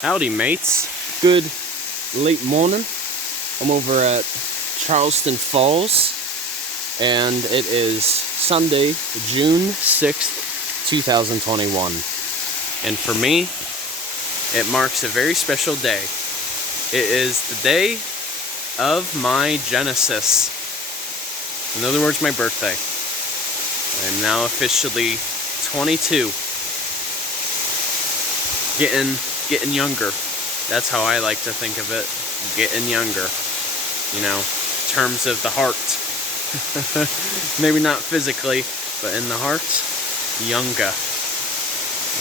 Howdy mates, good late morning. I'm over at Charleston Falls and it is Sunday, June 6th, 2021. And for me, it marks a very special day. It is the day of my Genesis. In other words, my birthday. I am now officially 22. Getting younger. That's how I like to think of it. Getting younger. You know, in terms of the heart. Maybe not physically, but in the heart, younger.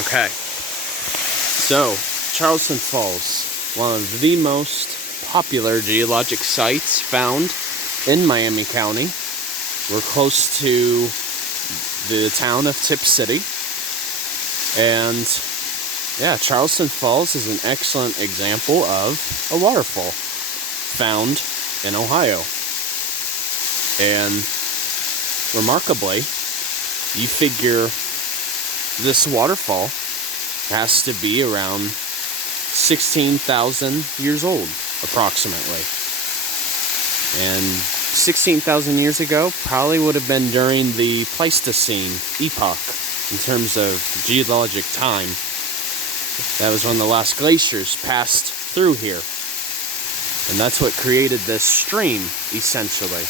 Okay. So, Charleston Falls, one of the most popular geologic sites found in Miami County. We're close to the town of Tipp City. And yeah, Charleston Falls is an excellent example of a waterfall found in Ohio. And remarkably, you figure this waterfall has to be around 16,000 years old, approximately. And 16,000 years ago probably would have been during the Pleistocene epoch in terms of geologic time. That was when the last glaciers passed through here. And that's what created this stream, essentially.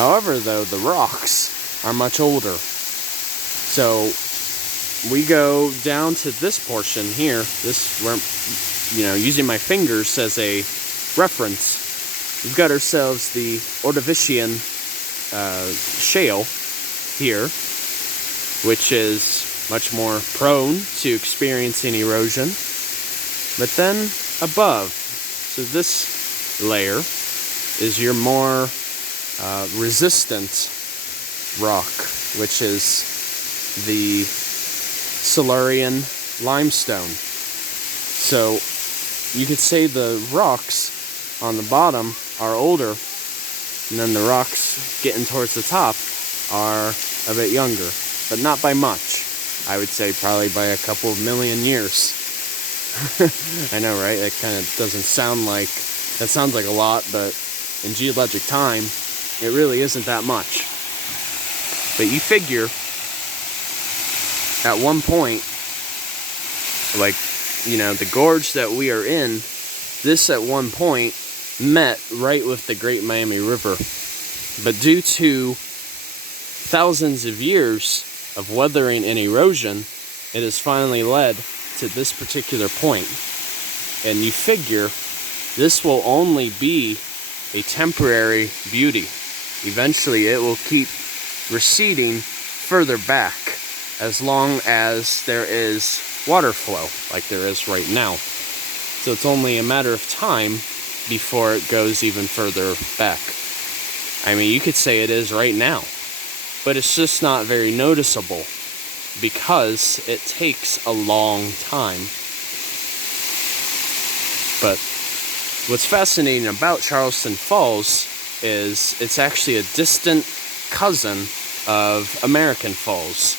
However, though, the rocks are much older. So, we go down to this portion here, this, where, using my fingers as a reference. We've got ourselves the Ordovician shale here, which is much more prone to experiencing erosion. But then above, so this layer is your more resistant rock, which is the Silurian limestone. So you could say the rocks on the bottom are older, and then the rocks getting towards the top are a bit younger, but not by much. I would say probably by a couple of million years. I know, right? That kind of doesn't sound like, that sounds like a lot, but in geologic time, it really isn't that much. But you figure, at one point, the gorge that we are in, this at one point met right with the Great Miami River. But due to thousands of years of weathering and erosion, it has finally led to this particular point. And you figure this will only be a temporary beauty. Eventually it will keep receding further back as long as there is water flow like there is right now. So it's only a matter of time before it goes even further back. I mean, you could say it is right now, but it's just not very noticeable because it takes a long time. But what's fascinating about Charleston Falls is it's actually a distant cousin of American Falls,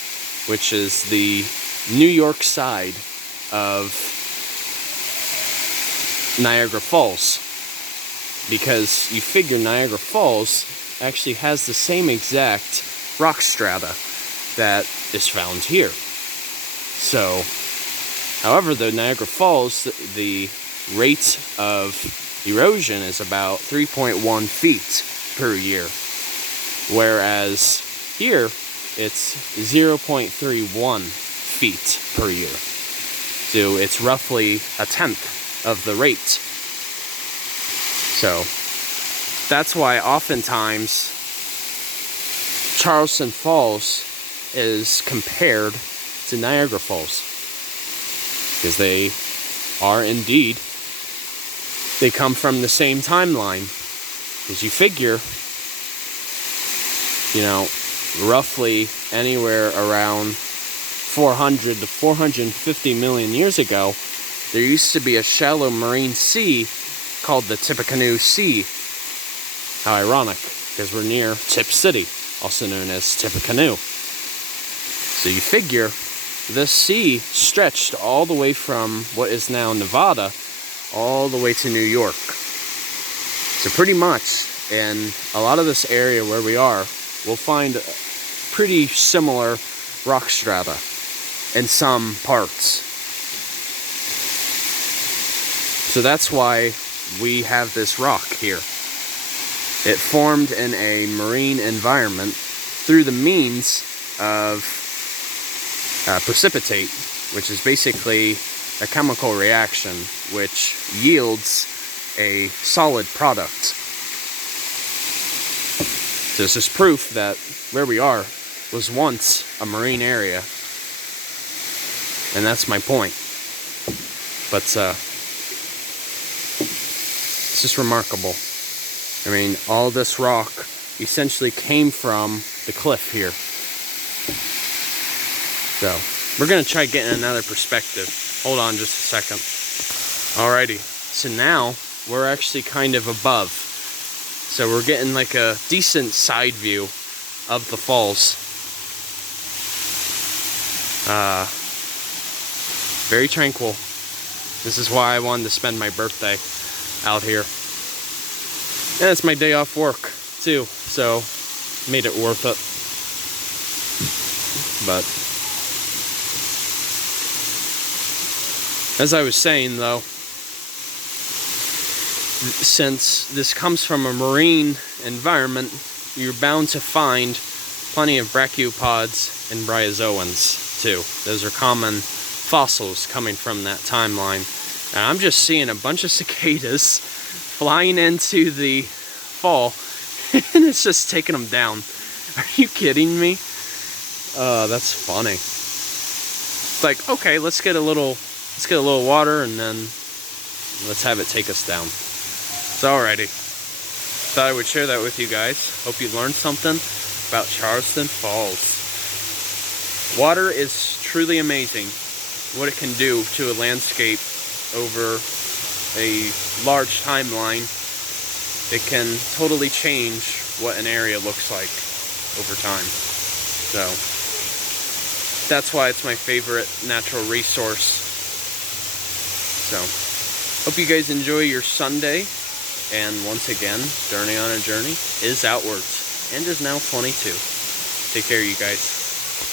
which is the New York side of Niagara Falls. Because you figure Niagara Falls actually has the same exact rock strata that is found here. So, however, the Niagara Falls, the rate of erosion is about 3.1 feet per year, whereas here it's 0.31 feet per year. So it's roughly a tenth of the rate. So that's why oftentimes Charleston Falls is compared to Niagara Falls, because they are indeed, they come from the same timeline. Because you figure, roughly anywhere around 400 to 450 million years ago, there used to be a shallow marine sea called the Tippecanoe Sea. How ironic, because we're near Tipp City, also known as Tippecanoe. So you figure the sea stretched all the way from what is now Nevada all the way to New York. So pretty much in a lot of this area where we are, we'll find pretty similar rock strata in some parts. So that's why we have this rock here. It formed in a marine environment through the means of precipitate, which is basically a chemical reaction which yields a solid product. So this is proof that where we are was once a marine area, and that's my point. But it's just remarkable. I mean, all this rock essentially came from the cliff here. So we're gonna try getting another perspective. Hold on just a second. Alrighty, so now we're actually kind of above. So we're getting like a decent side view of the falls. Very tranquil. This is why I wanted to spend my birthday out here. And it's my day off work too, so made it worth it. But as I was saying though, since this comes from a marine environment, you're bound to find plenty of brachiopods and bryozoans too. Those are common fossils coming from that timeline. And I'm just seeing a bunch of cicadas flying into the fall, and it's just taking them down. Are you kidding me? That's funny. It's like, okay, let's get a little water, and then let's have it take us down. So alrighty, thought I would share that with you guys. Hope you learned something about Charleston Falls. Water is truly amazing. What it can do to a landscape over a large timeline. It can totally change what an area looks like over time. So that's why it's my favorite natural resource. So hope you guys enjoy your Sunday. And once again, Journey on a Journey is outwards and is now 22. Take care, you guys.